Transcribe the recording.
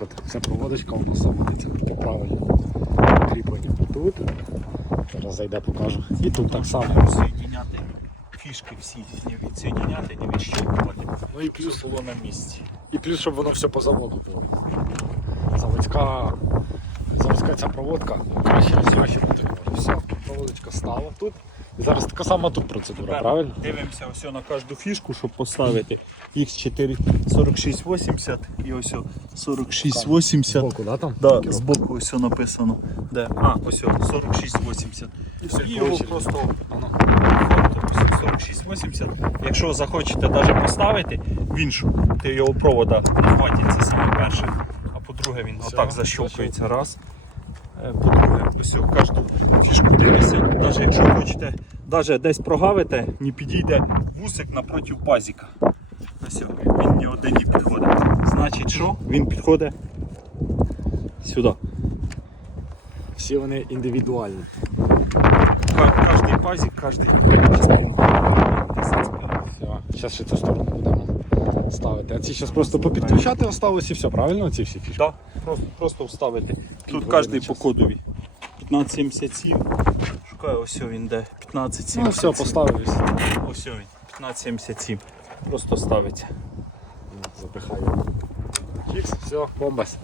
От ця проводочка заводиться по правильному кріпленню. Тут. Зараз зайде, покажу. І тут так само. Соєдиняти фішки всі, не відсоєдиняти, не відщелкувати. Ну і плюс, Було на місці. і плюс, щоб воно все по заводу було. Заводська, заводська ця проводка краще розящувати не. Все, проводочка стала тут. Зараз така сама тут процедура, Тепер правильно? Дивимося ось на кожну фішку, щоб поставити X4 4680 і ось 4680. Збоку, да, там? Да, збоку ось написано. Де? А, ось 4680. І його просто воно. 4680. Якщо захочете навіть поставити в іншу, то його провода не хватить, це саме перше. А по-друге, він Все, отак защелкується раз. Е, По-друге, ось кожну фішку навіть якщо хочете навіть десь прогавите, не підійде вусик напроти базіка. Ось він ні один не підходить. Значить, що? Він підходить сюди. Всі вони індивідуальні. Кожний базік, кожний зараз ще цю сторону будемо ставити. А ці зараз просто попідключати осталось і все, правильно? Ці всі фішки? Да, просто, просто вставити. Тут кожен по кодові. 1577. Ось він де. 1577. Ну все, поставив. Ось він. 1577. Просто ставиться. Запихає. Чікс, все, бомбас.